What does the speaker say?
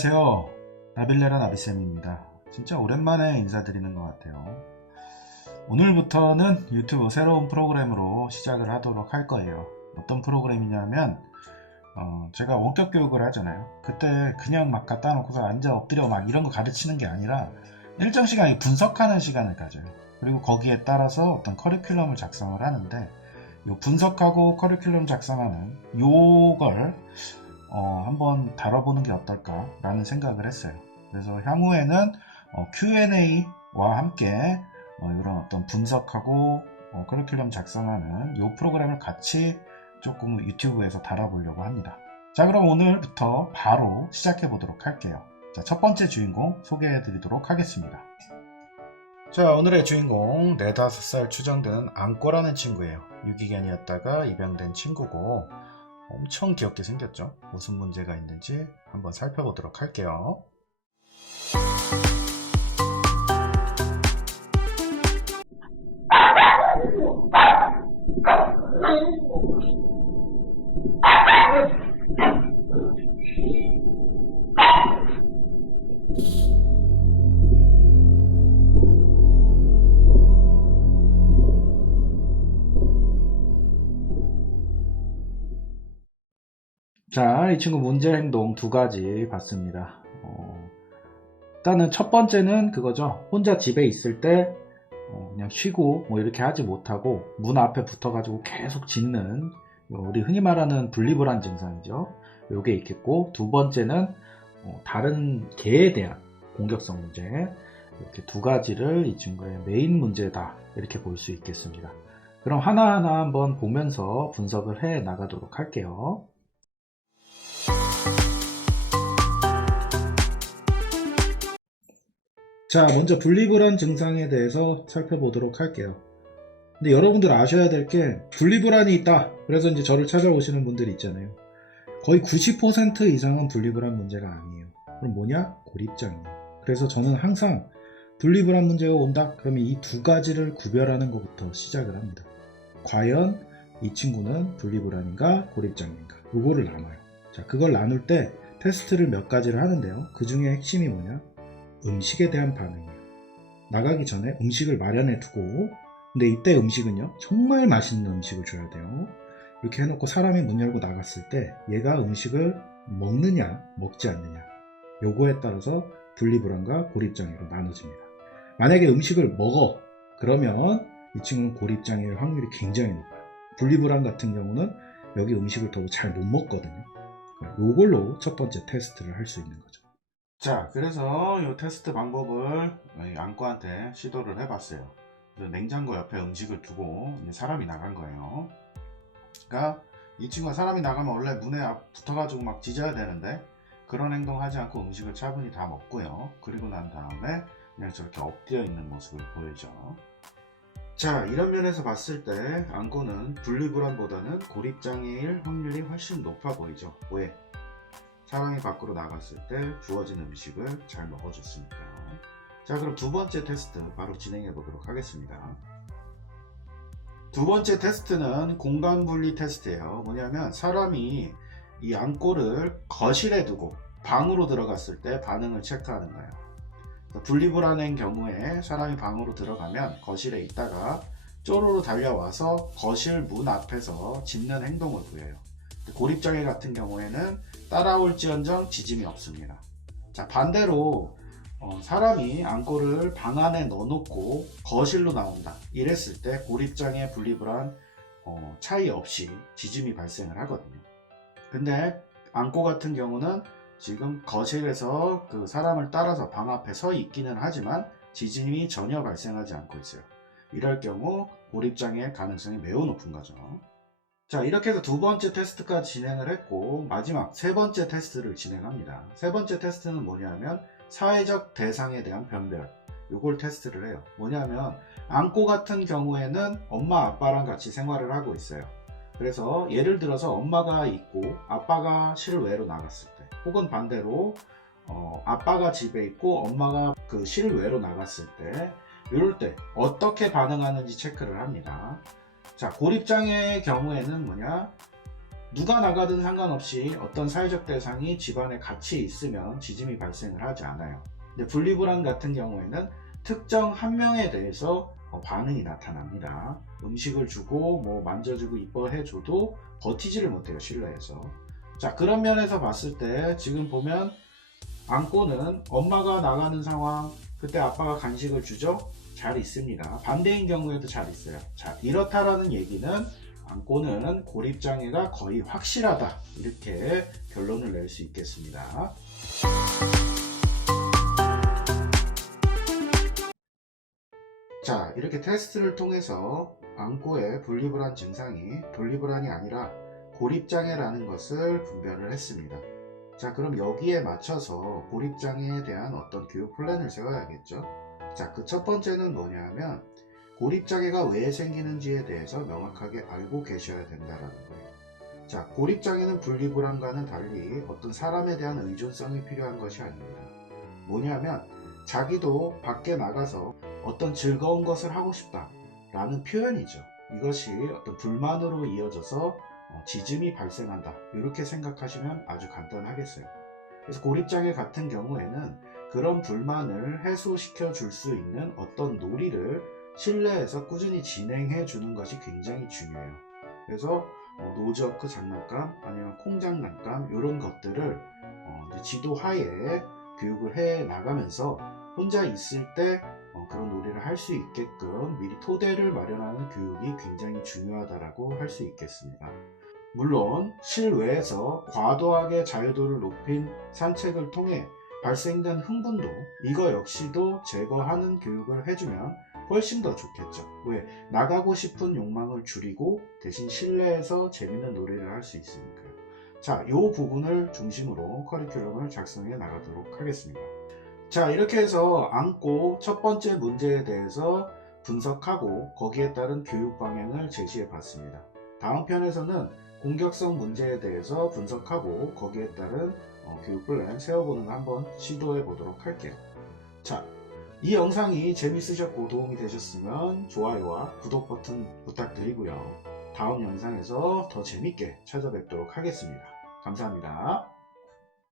안녕하세요. 나빌레라 나비쌤입니다. 진짜 오랜만에 인사드리는 것 같아요. 오늘부터는 유튜브 새로운 프로그램으로 시작을 하도록 할 거예요. 어떤 프로그램이냐면 제가 원격 교육을 하잖아요. 그때 그냥 막 갖다 놓고서 앉아 엎드려 막 이런 거 가르치는 게 아니라 일정 시간에 분석하는 시간을 가져요. 그리고 거기에 따라서 어떤 커리큘럼을 작성을 하는데 요 분석하고 커리큘럼 작성하는 요걸 한번 다뤄보는 게 어떨까 라는 생각을 했어요. 그래서 향후에는 Q&A와 함께 이런 어떤 분석하고 커리큘럼 작성하는 이 프로그램을 같이 조금 유튜브에서 다뤄보려고 합니다. 자, 그럼 오늘부터 바로 시작해 보도록 할게요. 자, 첫 번째 주인공 소개해 드리도록 하겠습니다. 자, 오늘의 주인공 4, 5살 추정되는 앙꼬라는 친구예요. 유기견이었다가 입양된 친구고 엄청 귀엽게 생겼죠. 무슨 문제가 있는지 한번 살펴보도록 할게요. 자, 이 친구 문제 행동 2가지 봤습니다. 일단은 첫 번째는 그거죠. 혼자 집에 있을 때 그냥 쉬고 뭐 이렇게 하지 못하고 문 앞에 붙어가지고 계속 짖는 우리 흔히 말하는 분리불안 증상이죠. 요게 있겠고, 두 번째는 다른 개에 대한 공격성 문제, 이렇게 2가지를 이 친구의 메인 문제다 이렇게 볼 수 있겠습니다. 그럼 하나하나 한번 보면서 분석을 해 나가도록 할게요. 자, 먼저 분리불안 증상에 대해서 살펴보도록 할게요. 근데 여러분들 아셔야 될 게 분리불안이 있다. 그래서 이제 저를 찾아오시는 분들이 있잖아요. 거의 90% 이상은 분리불안 문제가 아니에요. 그럼 뭐냐? 고립장애예요. 그래서 저는 항상 분리불안 문제가 온다. 그러면 이 2가지를 구별하는 것부터 시작을 합니다. 과연 이 친구는 분리불안인가 고립장애인가? 요거를 나눠요. 자, 그걸 나눌 때 테스트를 몇 가지를 하는데요. 그 중에 핵심이 뭐냐? 음식에 대한 반응이에요. 나가기 전에 음식을 마련해 두고, 근데 이때 음식은요 정말 맛있는 음식을 줘야 돼요. 이렇게 해놓고 사람이 문 열고 나갔을 때 얘가 음식을 먹느냐 먹지 않느냐, 요거에 따라서 분리불안과 고립장애로 나눠집니다. 만약에 음식을 먹어, 그러면 이 친구는 고립장애일 확률이 굉장히 높아요. 분리불안 같은 경우는 여기 음식을 더 잘 못 먹거든요. 요걸로 첫 번째 테스트를 할 수 있는 거죠. 자, 그래서 이 테스트 방법을 앙꼬한테 시도를 해봤어요. 냉장고 옆에 음식을 두고 사람이 나간 거예요. 그러니까 이 친구가 사람이 나가면 원래 문에 붙어가지고 막 짖어야 되는데 그런 행동 하지 않고 음식을 차분히 다 먹고요. 그리고 난 다음에 그냥 저렇게 엎드려 있는 모습을 보이죠. 자, 이런 면에서 봤을 때 앙꼬는 분리불안보다는 고립장애일 확률이 훨씬 높아 보이죠. 왜? 사람이 밖으로 나갔을 때 주어진 음식을 잘 먹어줬으니까요. 자, 그럼 두 번째 테스트 바로 진행해 보도록 하겠습니다. 두 번째 테스트는 공간분리 테스트예요. 뭐냐면 사람이 이 앙꼬를 거실에 두고 방으로 들어갔을 때 반응을 체크하는 거예요. 분리불안인 경우에 사람이 방으로 들어가면 거실에 있다가 쪼르르 달려와서 거실 문 앞에서 짖는 행동을 보여요. 고립장애 같은 경우에는 따라올지언정 짖음이 없습니다. 자, 반대로 사람이 앙꼬를 방 안에 넣어놓고 거실로 나온다 이랬을 때 고립장애 분리불안 차이 없이 짖음이 발생을 하거든요. 근데 앙꼬 같은 경우는 지금 거실에서 그 사람을 따라서 방 앞에 서 있기는 하지만 짖음이 전혀 발생하지 않고 있어요. 이럴 경우 고립장애 가능성이 매우 높은 거죠. 자, 이렇게 해서 두 번째 테스트까지 진행을 했고 마지막 세 번째 테스트를 진행합니다. 세 번째 테스트는 뭐냐면 사회적 대상에 대한 변별, 요걸 테스트를 해요. 뭐냐면 앙꼬 같은 경우에는 엄마 아빠랑 같이 생활을 하고 있어요. 그래서 예를 들어서 엄마가 있고 아빠가 실외로 나갔을 때, 혹은 반대로 아빠가 집에 있고 엄마가 그 실외로 나갔을 때, 이럴 때 어떻게 반응하는지 체크를 합니다. 자, 고립장애의 경우에는 뭐냐? 누가 나가든 상관없이 어떤 사회적 대상이 집안에 같이 있으면 지짐이 발생을 하지 않아요. 근데 분리불안 같은 경우에는 특정 한 명에 대해서 반응이 나타납니다. 음식을 주고 뭐 만져주고 이뻐해줘도 버티지를 못해요, 실내에서. 자, 그런 면에서 봤을 때 지금 보면 안고는 엄마가 나가는 상황, 그때 아빠가 간식을 주죠? 잘 있습니다. 반대인 경우에도 잘 있어요. 자, 이렇다라는 얘기는 안고는 고립장애가 거의 확실하다, 이렇게 결론을 낼 수 있겠습니다. 자, 이렇게 테스트를 통해서 안고의 분리불안 증상이 분리불안이 아니라 고립장애라는 것을 분별을 했습니다. 자, 그럼 여기에 맞춰서 고립장애에 대한 어떤 교육 플랜을 세워야겠죠. 자, 그 첫 번째는 뭐냐 하면 고립장애가 왜 생기는지에 대해서 명확하게 알고 계셔야 된다는 거예요. 자, 고립장애는 분리불안과는 달리 어떤 사람에 대한 의존성이 필요한 것이 아닙니다. 뭐냐면 자기도 밖에 나가서 어떤 즐거운 것을 하고 싶다 라는 표현이죠. 이것이 어떤 불만으로 이어져서 지짐이 발생한다, 이렇게 생각하시면 아주 간단하겠어요. 그래서 고립장애 같은 경우에는 그런 불만을 해소시켜 줄 수 있는 어떤 놀이를 실내에서 꾸준히 진행해 주는 것이 굉장히 중요해요. 그래서 노즈워크 장난감 아니면 콩 장난감 이런 것들을 지도하에 교육을 해 나가면서 혼자 있을 때 그런 놀이를 할 수 있게끔 미리 토대를 마련하는 교육이 굉장히 중요하다고 할 수 있겠습니다. 물론 실외에서 과도하게 자유도를 높인 산책을 통해 발생된 흥분도, 이거 역시도 제거하는 교육을 해주면 훨씬 더 좋겠죠. 왜? 나가고 싶은 욕망을 줄이고 대신 실내에서 재밌는 놀이를 할 수 있으니까요. 자, 이 부분을 중심으로 커리큘럼을 작성해 나가도록 하겠습니다. 자, 이렇게 해서 안고 첫 번째 문제에 대해서 분석하고 거기에 따른 교육 방향을 제시해 봤습니다. 다음 편에서는 공격성 문제에 대해서 분석하고 거기에 따른 교육 플랜 세워보는 거 한번 시도해 보도록 할게요. 자, 이 영상이 재밌으셨고 도움이 되셨으면 좋아요와 구독 버튼 부탁드리고요. 다음 영상에서 더 재밌게 찾아뵙도록 하겠습니다. 감사합니다.